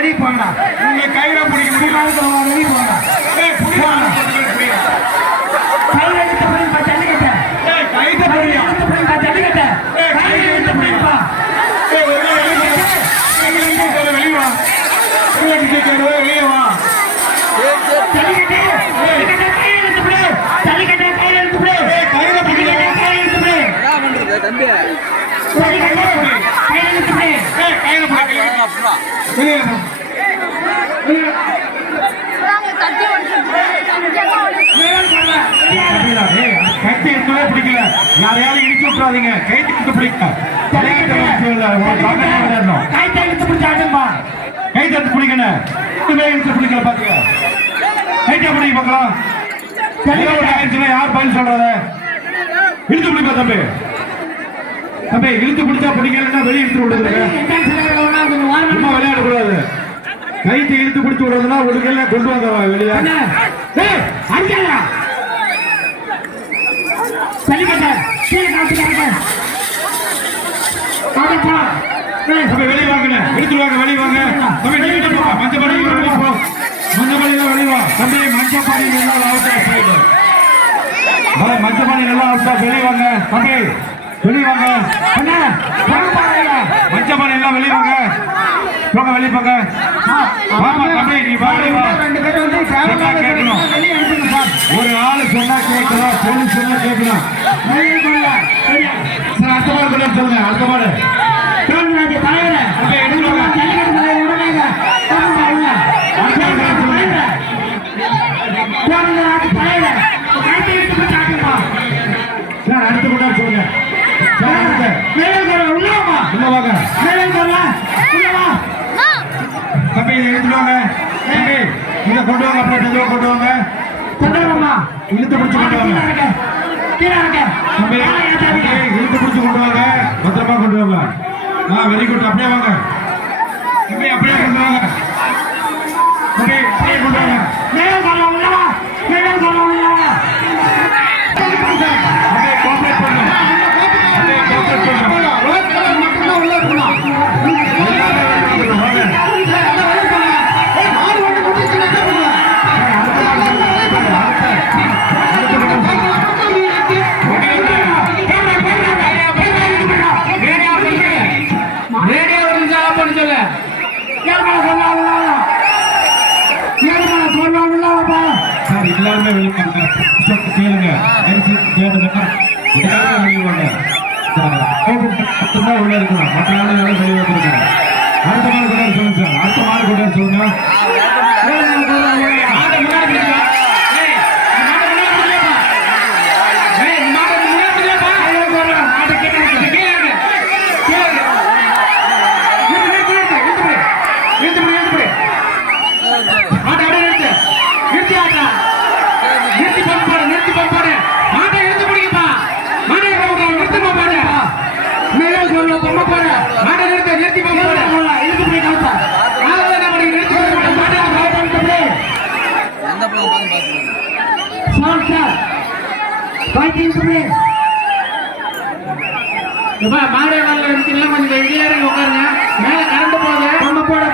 வெளியே போங்கடா. உங்க கையில பிடிக்க முடியும். வெளியே போங்கடா. கையில எடுத்து பிடிப்பா ஜல்லிக்கட்ட. கையில எடுத்து பிடிப்பா ஜல்லிக்கட்ட. கையில எடுத்து பிடிப்பா. வெளியே வா. வெளியே வா. ஜல்லிக்கட்ட கையில எடுத்து பிடி. ஜல்லிக்கட்ட கையில எடுத்து பிடி. கையில பிடிக்க. கையில எடுத்து பிடி. என்ன பண்றது தம்பி? ஜல்லிக்கட்ட கையில எடுத்து பிடி. கையில பிடிக்க. வெளியே வா. கட்டி எடுக்கவே பிடிக்கல. யாரையாவது இடிச்சு விட்டுறாதீங்க. கைத்து எடுத்து பிடிக்க. கைத்தை எடுத்து பிடிச்சாடுமா. கைத்தை எடுத்து பிடிக்கணும். எடுத்து பிடிக்கல பாத்தீங்க. கைத்தை பிடிக்க பார்க்கலாம். யார் பதில் சொல்றத? இழுத்து பிடிப்பா தம்பி. தம்பி இழுத்து பிடிச்சா பிடிக்கலன்னா வெளியே இழுத்து விடுறது. சும்மா விளையாட கூடாது. கைத்தை இழுத்து பிடிச்சு விடுறதுன்னா ஒழுங்கல்ல கொண்டு வாங்க வெளியே. வெளியே வாங்க. இழுத்துருவாங்க. வெளியே வாங்க. தம்பி மஞ்சப்பாடி வெளியே போ. மஞ்சப்பாடி வெளியே வா. தம்பி மஞ்சப்பாடி நல்லா அவுட்டா சைடு. மஞ்சப்பாடி நல்லா அவுட்டா வெளியே வாங்க. தம்பி வெளியே வாங்க. மஞ்சப்பாடி எல்லாம் வெளியே வாங்க. போங்க வெளியே போங்க. தம்பி நீ வா. கேட்கணும். ஒரு ஆளு சொன்னா கேட்கணும். போலீஸ் சொன்னா கேட்கணும். அடுத்த மாடு கொண்டு சொல்லுங்க. அடுத்த மாடு அடுத்து கூட சொல்லுங்க. தம்பி எடுத்துவாங்க. தம்பி இதை கொண்டு வாங்க. அப்படியே கொண்டு வாங்க. இழுத்து பிடிச்சு கொண்டு வாங்க. தம்பி இழுத்து பிடிச்சு கொண்டு வாங்க. பத்திரமா கொண்டு வாங்க. Very good. அப்படியே வாங்க. தம்பி அப்படியே கொண்டு வாங்க. தம்பி அப்படியே கொண்டு வாங்க. அப்படியே கோஆபரேட் பண்ணுங்க. அப்படியே கோஆபரேட் பண்ணுங்க. எல்லாருமே கேளுங்க. உள்ள இருக்கணும். மற்ற நாள் வெளியே வந்துருக்கணும். அடுத்த மாடு கொண்டாரு சொல்லுங்க சார். அடுத்த மாடு கொண்டாரு சொல்லுங்க. மாடு கொஞ்சம் வெளியே உட்காருங்க. மேல கரண்ட் போகுது. பொம்மை போட